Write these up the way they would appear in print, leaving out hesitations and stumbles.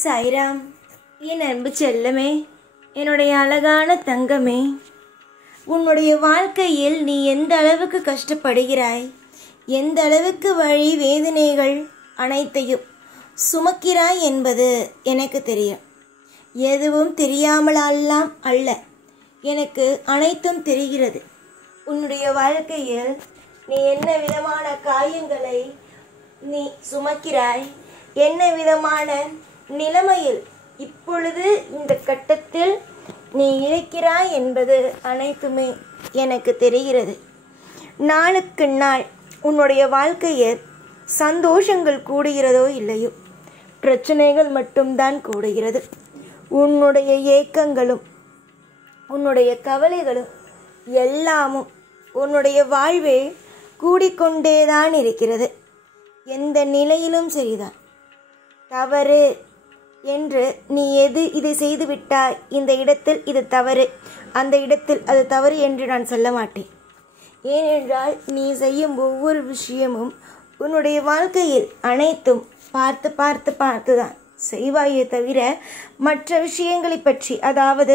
சாய்ராம், என் அன்பு செல்லமே, என்னுடைய அழகான தங்கமே, உன்னுடைய வாழ்க்கையில் நீ எந்த அளவுக்கு கஷ்டப்படுகிறாய், எந்த அளவுக்கு வழி வேதனைகள் அனைத்தையும் சுமக்கிறாய் என்பது எனக்கு தெரியும். எதுவும் தெரியாமலெல்லாம் அல்ல, எனக்கு அனைத்தும் தெரிகிறது. உன்னுடைய வாழ்க்கையில் நீ என்ன விதமான காயங்களை நீ சுமக்கிறாய், என்ன விதமான நிலைமையில் இப்பொழுது இந்த கட்டத்தில் நீ இருக்கிறாய் என்பது அனைத்துமே எனக்கு தெரிகிறது. நாளுக்கு நாள் உன்னுடைய வாழ்க்கையில் சந்தோஷங்கள் கூடுகிறதோ இல்லையோ, பிரச்சனைகள் மட்டும்தான் கூடுகிறது. உன்னுடைய ஏக்கங்களும் உன்னுடைய கவலைகளும் எல்லாமும் உன்னுடைய வாழ்வே கூடிக்கொண்டேதான் இருக்கிறது. எந்த நிலையிலும் சரிதான். தவறு என்று நீ இதை செய்து விட்டாய், இந்த இடத்தில் இது தவறு, அந்த இடத்தில் அது தவறு என்று நான் சொல்ல மாட்டேன். ஏனென்றால் நீ செய்யும் ஒவ்வொரு விஷயமும் உன்னுடைய வாழ்க்கையில் அனைத்தும் பார்த்து பார்த்து பார்த்து தான் செய்வாயே தவிர மற்ற விஷயங்களை பற்றி, அதாவது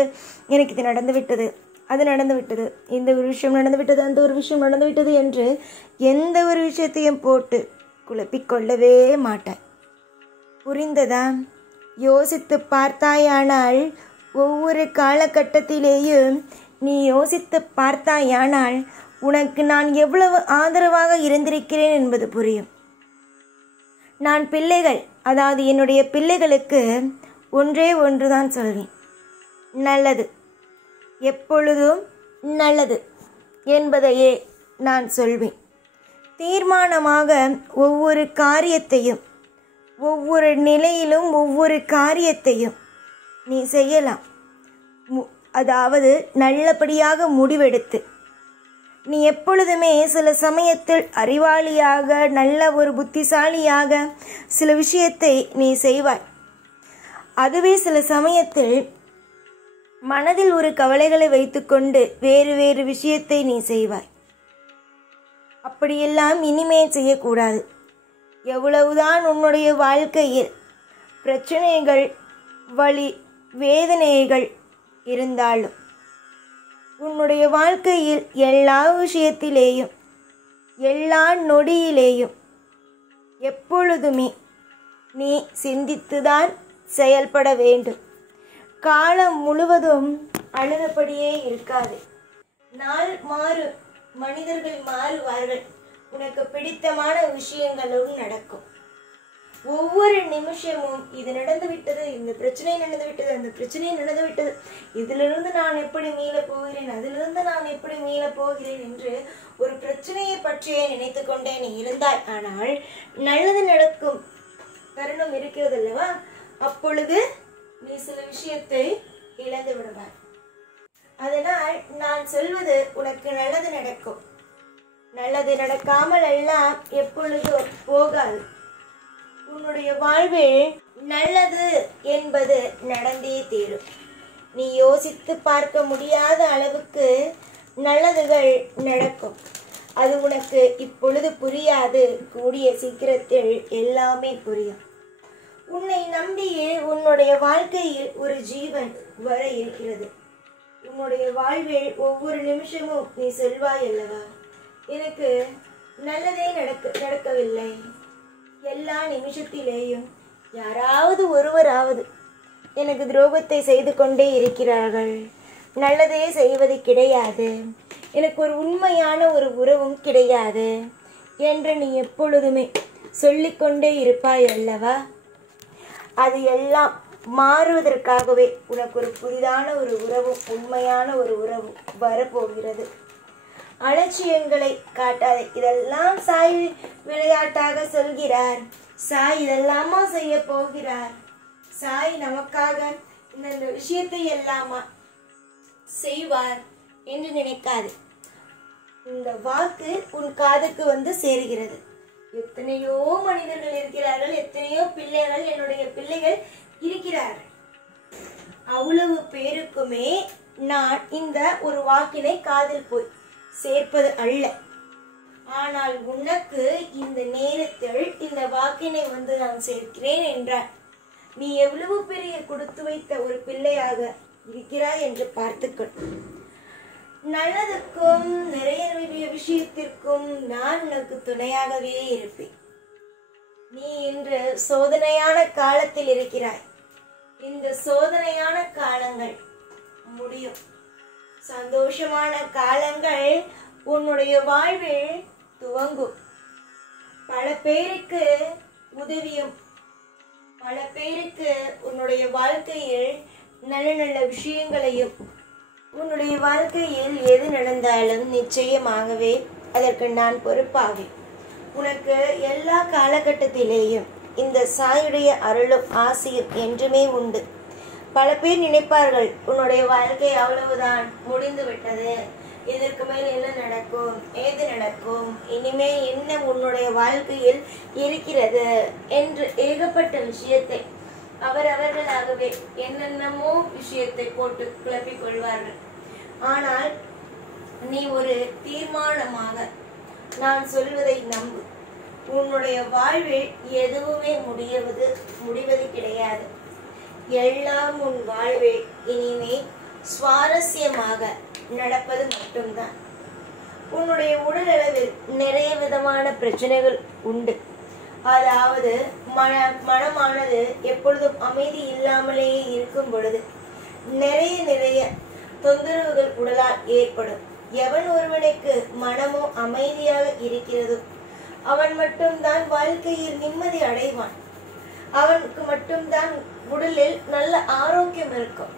எனக்கு இது நடந்து விட்டது, அது நடந்து விட்டது, இந்த ஒரு விஷயம் நடந்து விட்டது, அந்த ஒரு விஷயம் நடந்து விட்டது என்று எந்த ஒரு விஷயத்தையும் போட்டு குழப்பிக்கொள்ளவே மாட்டாய். புரிந்ததா? யோசித்து பார்த்தாயானால் ஒவ்வொரு காலகட்டத்திலேயும் நீ யோசித்து பார்த்தாயானால் உனக்கு நான் எவ்வளவு ஆதரவாக இருந்திருக்கிறேன் என்பது புரியும். நான் பிள்ளைகள், அதாவது என்னுடைய பிள்ளைகளுக்கு ஒன்றே ஒன்றுதான் சொல்வேன், நல்லது, எப்பொழுதும் நல்லது என்பதையே நான் சொல்வேன். தீர்மானமாக ஒவ்வொரு காரியத்தையும், ஒவ்வொரு நிலையிலும் ஒவ்வொரு காரியத்தையும் நீ செய்யலாம். அதாவது நல்லபடியாக முடிவெடுத்து நீ எப்பொழுதுமே சில சமயத்தில் அறிவாளியாக, நல்ல ஒரு புத்திசாலியாக சில விஷயத்தை நீ செய்வாய். அதுவே சில சமயத்தில் மனதில் ஒரு கவலைகளை வைத்துக்கொண்டு வேறு வேறு விஷயத்தை நீ செய்வாய். அப்படியெல்லாம் இனிமே செய்யக்கூடாது. எவ்வளவுதான் உன்னுடைய வாழ்க்கையில் பிரச்சனைகள், வலி, வேதனைகள் இருந்தாலும் உன்னுடைய வாழ்க்கையில் எல்லா விஷயத்திலேயும், எல்லா நொடியிலேயும் எப்பொழுதுமே நீ சிந்தித்துதான் செயல்பட வேண்டும். காலம் முழுவதும் அழுதபடியே இருக்காது. நாள் மாறும், மனிதர்கள் மாறுவார்கள், உனக்கு பிடித்தமான விஷயங்களும் நடக்கும். ஒவ்வொரு நிமிஷமும் இது நடந்து விட்டது, இந்த பிரச்சனை நடந்து விட்டது, அந்த பிரச்சனை நடந்து விட்டது, இதிலிருந்து நான் எப்படி மீள போகிறேன், அதிலிருந்து நான் எப்படி மீள போகிறேன் என்று ஒரு பிரச்சனையை பற்றியே நினைத்து கொண்டே நீ இருந்தாய். ஆனால் நல்லது நடக்கும் தருணம் இருக்கிறது அல்லவா, அப்பொழுது நீ சில விஷயத்தை இழந்து விடுவாய். அதனால் நான் சொல்வது, உனக்கு நல்லது நடக்கும். நல்லது நடக்காமல் எல்லாம் எப்பொழுதும் போகாது. உன்னுடைய வாழ்வில் நல்லது என்பது நடந்தே தீரும். நீ யோசித்து பார்க்க முடியாத அளவுக்கு நல்லதுகள் நடக்கும். அது உனக்கு இப்பொழுது புரியாது, கூடிய சீக்கிரத்தில் எல்லாமே புரியும். உன்னை நம்பியே உன்னுடைய வாழ்க்கையில் ஒரு ஜீவன் வர இருக்கிறது. உன்னுடைய வாழ்வில் ஒவ்வொரு நிமிஷமும் நீ சொல்வாய் அல்லவா, எனக்கு நல்லதே நடக்கவில்லை. எல்லா நிமிஷத்திலேயும் யாராவது ஒருவராவது எனக்கு துரோகத்தை செய்து கொண்டே இருக்கிறார்கள், நல்லதே செய்வது கிடையாது, எனக்கு ஒரு உண்மையான ஒரு உறவும் கிடையாது என்று நீ எப்பொழுதுமே சொல்லிக்கொண்டே இருப்பாய் அல்லவா. அது எல்லாம் மாறுவதற்காகவே உனக்கு ஒரு புதிதான ஒரு உறவும், உண்மையான ஒரு உறவும் வரப்போகிறது. அலட்சியங்களை காட்டாதே. இதெல்லாம் சாய் விளையாட்டாக சொல்கிறார், சாய் இதெல்லாமா செய்ய போகிறார், சாய் நமக்காக இந்த விஷயத்தை எல்லாமா செய்வார் என்று நினைக்காது. இந்த வாக்கு உன் காதுக்கு வந்து சேருகிறது. எத்தனையோ மனிதர்கள் இருக்கிறார்கள், எத்தனையோ பிள்ளைகள், என்னுடைய பிள்ளைகள் இருக்கிறார்கள். அவ்வளவு பேருக்குமே நான் இந்த ஒரு வாக்கினை காதில் போய் சேர்ப்பது அல்ல. ஆனால் உனக்கு இந்த நேரத்தில் இந்த வாக்கினை வந்து நான் சேர்க்கிறேன் என்றார். நீ எவ்வளவு பெரிய கொடுத்து வைத்த ஒரு பிள்ளையாக இருக்கிறாய் என்று பார்த்துக்கொள். நல்லதுக்கும் நிறைய விஷயத்திற்கும் நான் உனக்கு துணையாகவே இருப்பேன். நீ இன்று சோதனையான காலத்தில் இருக்கிறாய். இந்த சோதனையான காலங்கள் முடியும். சந்தோஷமான காலங்கள் உன்னுடைய வாழ்வில் துவங்கும். பல பேருக்கு உதவியும், பல பேருக்கு உன்னுடைய வாழ்க்கையில் நல்ல நல்ல விஷயங்களையும், உன்னுடைய வாழ்க்கையில் எது நடந்தாலும் நிச்சயமாகவே அதற்கு நான் பொறுப்பாவேன். உனக்கு எல்லா காலகட்டத்திலேயும் இந்த சாயுடைய அருளும் ஆசையும் என்றுமே உண்டு. பல பேர் நினைப்பார்கள், உன்னுடைய வாழ்க்கை அவ்வளவுதான், முடிந்து விட்டது, இதற்கு மேல் என்ன நடக்கும், ஏது நடக்கும், இனிமேல் என்ன உன்னுடைய வாழ்க்கையில் இருக்கிறது என்று ஏகப்பட்ட விஷயத்தை அவரவர்களாகவே என்னென்னமோ விஷயத்தை போட்டு குழப்பிக் கொள்வார்கள். ஆனால் நீ ஒரு தீர்மானமாக நான் சொல்வதை நம்பு. உன்னுடைய வாழ்வில் எதுவுமே முடிவது கிடையாது. எல்லாம் உன் வாழ்வில் இனிமே சுவாரஸ்யமாக நடப்பது மட்டும்தான். உன்னுடைய உடல் அளவில் நிறைய விதமான பிரச்சனைகள் உண்டு. அதாவது மனமானது எப்பொழுதும் அமைதி இல்லாமலேயே இருக்கும் பொழுது நிறைய தொந்தரவுகள் உடலால் ஏற்படும். எவன் ஒருவனுக்கு மனமோ அமைதியாக இருக்கிறதோ அவன் மட்டும்தான் வாழ்க்கையில் நிம்மதி அடைவான். அவனுக்கு மட்டும்தான் உடலில் நல்ல ஆரோக்கியம் இருக்கும்.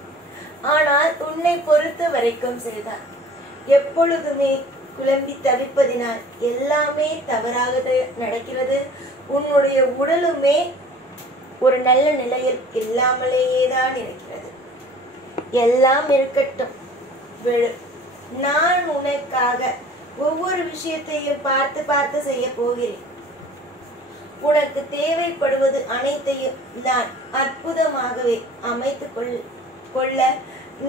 ஆனால் உன்னை பொறுத்த வரைக்கும் செய்தான் எப்பொழுதுமே குழம்பி தவிப்பதினால் எல்லாமே தவறாக நடக்கிறது. உன்னுடைய உடலுமே ஒரு நல்ல நிலையில் இல்லாமலேயேதான் இருக்கிறது. எல்லாம் இருக்கட்டும், நான் உனக்காக ஒவ்வொரு விஷயத்தையும் பார்த்து பார்த்து செய்ய போகிறேன். உனக்கு தேவைப்படுவது அனைத்தையும் நான் அற்புதமாகவே அமைத்து கொள்ள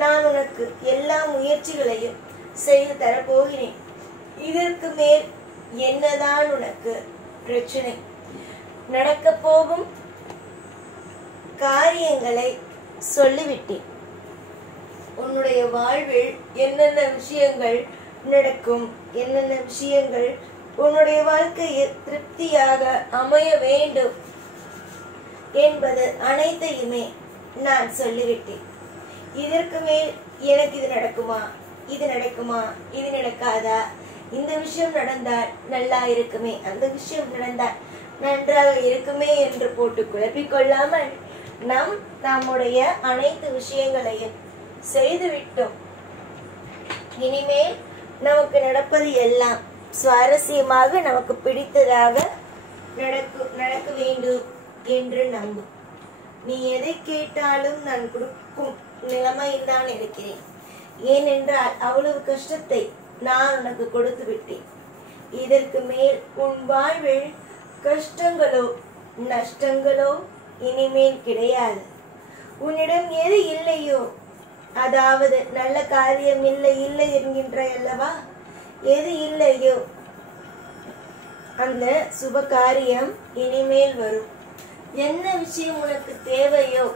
நான் உனக்கு எல்லா முயற்சிகளையும் செய்து தரப்போகிறேன். இதற்கு மேல் என்னதான் உனக்கு பிரச்சனை? நடக்க போகும் காரியங்களை சொல்லிவிட்டேன். உன்னுடைய வாழ்வில் என்னென்ன விஷயங்கள் நடக்கும், என்னென்ன விஷயங்கள் உன்னுடைய வாழ்க்கையில் திருப்தியாக அமைய வேண்டும் என்பது அனைத்தையுமே நான் சொல்லிவிட்டேன். இதற்கு மேல் எனக்கு இது நடக்குமா, இது நடக்குமா, இது நடக்காதா, இந்த விஷயம் நடந்தால் நல்லா இருக்குமே, அந்த விஷயம் நடந்தால் நன்றாக இருக்குமே என்று போட்டு குழப்பிக்கொள்ளாமல் நம்முடைய அனைத்து விஷயங்களையும் செய்துவிட்டோம். இனிமேல் நமக்கு நடப்பது எல்லாம் சுவாரஸ்யமாக நமக்கு பிடித்ததாக நடக்க வேண்டும் என்று நம்பு. நீ எதை கேட்டாலும் நான் கொடுக்கும் நிலைமையில் தான் இருக்கிறேன். ஏனென்றால் அவ்வளவு கஷ்டத்தை நான் உனக்கு கொடுத்து விட்டேன். இதற்கு மேல் உன் வாழ்வில் கஷ்டங்களோ நஷ்டங்களோ இனிமேல் கிடையாது. உன்னிடம் எது இல்லையோ, அதாவது நல்ல காரியம் இல்லை என்கின்ற அல்லவா, எது இல்லையோ அந்த சுப காரியம் இனிமேல் வரும். என்ன விஷயம் உனக்கு தேவையோ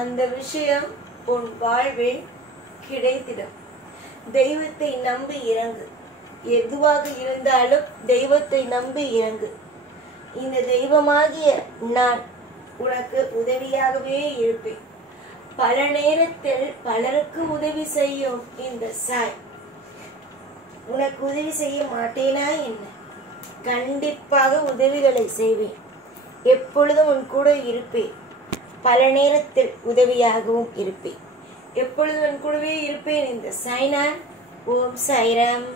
அந்த விஷயம் உன் வாழ்வில் கிடைத்திடும். தெய்வத்தை நம்பி இறங்கு. எதுவாக இருந்தாலும் தெய்வத்தை நம்பி இறங்கு. இந்த தெய்வமாகிய நான் உனக்கு உதவியாகவே இருப்பேன். பல நேரத்தில் பலருக்கு உதவி செய்யும் இந்த சாய் உனக்கு உதவி செய்ய மாட்டேனா என்ன? கண்டிப்பாக உதவிகளை செய்வேன். எப்பொழுதும் உன் கூட இருப்பேன். பல நேரத்தில் உதவியாகவும் இருப்பேன். எப்பொழுதும் உன் கூடவே இருப்பேன். இந்த சாய்நாத். ஓம் சாய்ராம்.